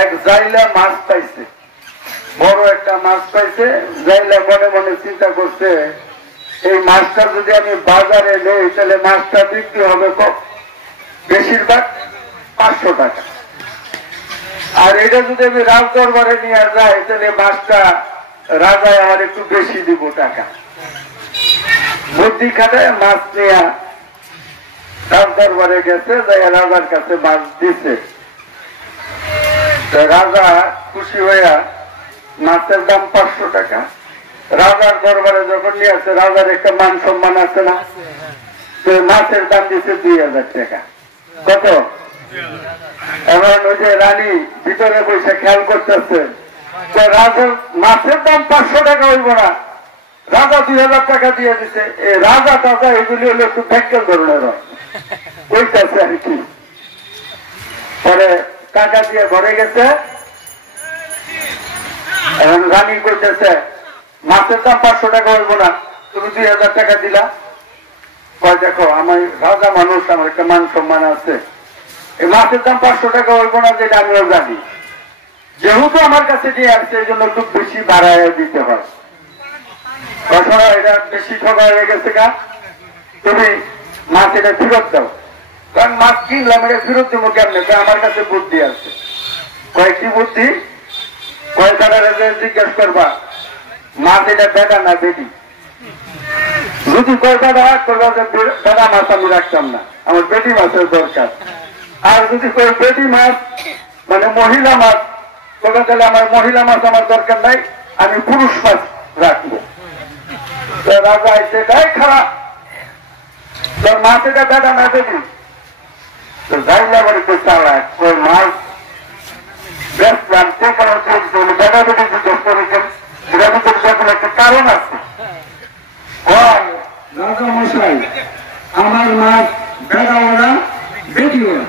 এক জাইলা মাছ পাইছে, বড় একটা মাছ পাইছে। জাইলা মনে মনে চিন্তা করছে, এই মাছটা যদি আমি বাজারে নেই তাহলে মাছটা বিক্রি হবে বেশিরভাগ 500 টাকা, আর এটা যদি আমি রাজ দরবারে নিয়ে যাই তাহলে মাছটা রাজায় আমার একটু বেশি দিব টাকা। বুদ্ধি খাটায় মাছ নিয়ে রাজ দরবারে গেছে, রাজার কাছে মাছ দিছে। রাজা খুশি হইয়া মাছের দাম 500 টাকা। রাজার দরবারে যখন নিয়ে আসে, রাজার একটা মান সম্মান আছে না, তো মাছের দাম দিচ্ছে 2000 টাকা। কত? এখন ওই যে রানী ভিতরে বসে খেয়াল করতেছে, রাজার মাছের দাম 500 টাকা হইব না, রাজা 2000 টাকা দিয়ে দিচ্ছে। এই রাজা টাজা এগুলি হলো একটু ফ্যাক্টর ধরনের হয়, ওইটাছে আর কি। পরে টাকা দিয়ে ঘরে গেছে। এখন রানী করতেছে, মাছের দাম 500 টাকা হইব না, তুমি 2000 টাকা দিলা। কয় দেখো, আমার রাজা মানুষ, আমার একটা মান সম্মান আছে, এই মাছের দাম 500 টাকা হইব না যেটা আমিও জানি, যেহেতু আমার কাছে দিয়ে আসছে এই জন্য একটু বেশি বাড়ায় দিতে হয়। তাছাড়া এটা বেশি ঠকা হয়ে গেছে, গা তুমি মাছ এটা ফেরত দাও। কারণ মাছ কিনলাম, এটা ফেরত দেবো কেমনে? আমার কাছে বুদ্ধি আছে। কয়েকটি বুদ্ধি, কয়টার জিজ্ঞেস করবা মাছ এটা বেটা না বেটি। যদি কয় বেটা করবা, বেটা মাছ আমি রাখতাম না, আমার বেটি মাছের দরকার। আর যদি কই বেটি মাছ মানে মহিলা মাছ, তবে তাহলে আমার মহিলা মাছ আমার দরকার নাই, আমি পুরুষ মাছ রাখবো। রাজা এসে গায়ে খারাপ, তোর মাছ এটা বেটা না বেটি। তো যাইলা বাড়িতে চালাক, ওই মাছ বেচলাম, সে কারণ বেটা বেটি জিজ্ঞেস করেছেন, এটা ভিতরে যখন একটা কারণ আছে। রাজা মশাই, আমার মাছ বেটাও না বেটিও না।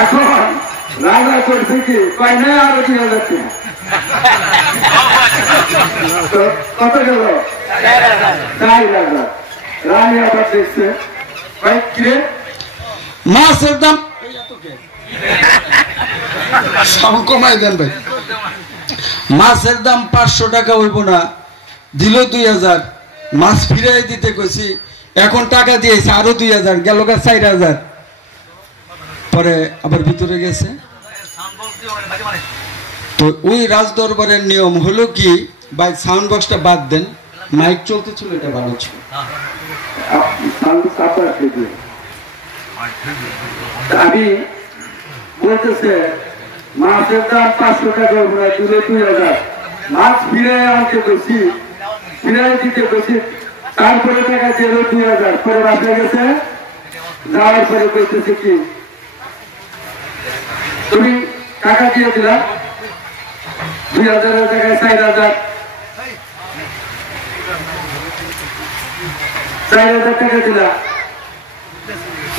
এখন রাজা করছে কি, কয় না আরো 2000 টাকা। কত গেল? 4000। রানী আবার দেখছে, মাছের দাম কমাই দেন ভাই, মাছের দাম 500 টাকা হইব না, দিল 2000। মাছ ফিরাই দিতে কইছি, এখন টাকা দিয়েছে আরো 2000, গেল 4000। পরে আবার ভিতরে গেছে। তো ওই রাজ দরবারের নিয়ম হলো কি, ভাই সাউন্ড বক্সটা বাদ দেন, মাইক চলতেছিল, এটা ভালো ছিল। আমি বলতেছে মাছের দাম 500 টাকা দিল 2000, মাছ ফিরাই আনতে কইছি, ফিরাই দিতে কইছি, তারপরে টাকা দিল 2000। পরে বাসায় গেছে, যাওয়ার পরে কইতেছে কি, তুমি টাকা দিয়ে দিলা 2000 টাকায় 4000 টাকা দিলা।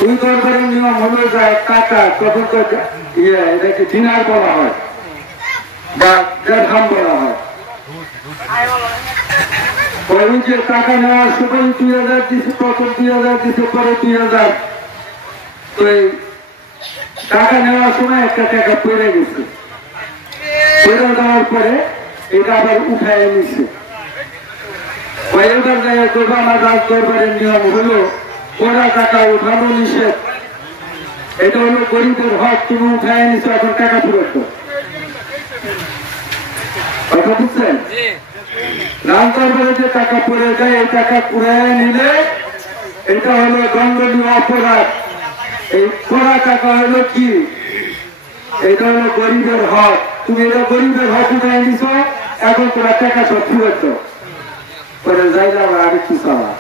ওই দরবারের নিয়ম হলো যায় টাকা তখন তো এটাকে দিনার বলা হয় বা দেড়হাম বলা হয়। ওই যে টাকা নেওয়ার সময় 2000 দিছে, প্রথম 2000 দিছে, পরে 2000। তো এই টাকা নেওয়ার সময় একটা টাকা পড়ে গেছে, পড়ে দেওয়ার পরে এটা আবার উঠায় নিচ্ছে। এবার জায়গায় করবো, আমার রাজ দরবারের নিয়ম হলো ওরা টাকা উঠানো নিষেধ, এটা হলো গরিবের হক, তুমি উঠায় নিছো, এখন টাকা ফেরত দাও। কথা বুঝছেন? রাজ দরবারে যে টাকা পড়ে যায়, এই টাকা পুরায় নিলে এটা হলো দণ্ডনীয় অপরাধ। এই পড়া টাকা হলো কি, এটা হলো গরিবের হক, তুমি এটা গরিবের হক উঠায় নিছো, এখন তোমার টাকা সব ফেরত দাও। পরে যাইলাম আর একটু চাওয়া,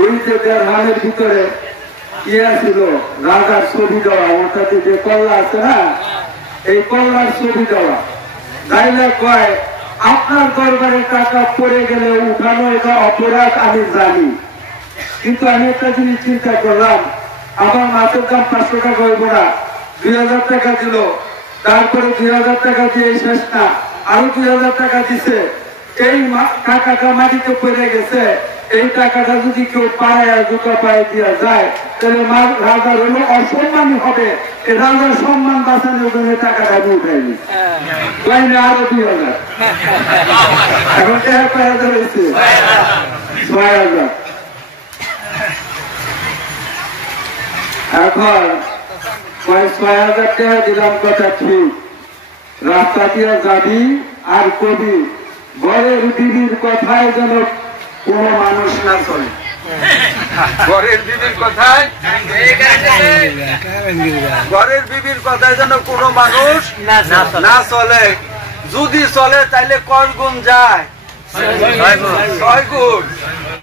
ওই যে দেড়হামের ভিতরে ইয়ে ছিল রাজার ছবি দেওয়া, অর্থাৎ যে কল্লা আছে না, এই কল্লার ছবি দেওয়া। যাইলে কয়, আপনার দরবারে টাকা পড়ে গেলে উঠানো এটা অপরাধ আমি জানি, কিন্তু আমি একটা জিনিস চিন্তা করলাম, আমার মাছের দাম 500 টাকা হইব না, 2000 টাকা দিল, তারপরে 2000 টাকা দিয়ে শেষ না, আরো 2000 টাকা দিছে, এই টাকাটা মাটিতে পড়ে গেছে, এই টাকাটা যদি কেউ পায় দুটো পায়ে দেওয়া যায় তাহলে রাজার হলো অসম্মানই হবে। এই রাজার সম্মান বাঁচানোর জন্য টাকাটা আমি উঠাইনি, আরো 2000 এখন 1000 হয়েছে 6000। এখন 6000 টাকা দিলাম, কথা ঠিক। রাস্তা দিয়ে যাবি আর কবি ঘরের বিবির কথায় যেন কোন মানুষ না চলে, ঘরের বিবির কথায় যেন কোনো মানুষ না চলে। যদি চলে তাইলে কয় গুণ যায়? 6 গুণ।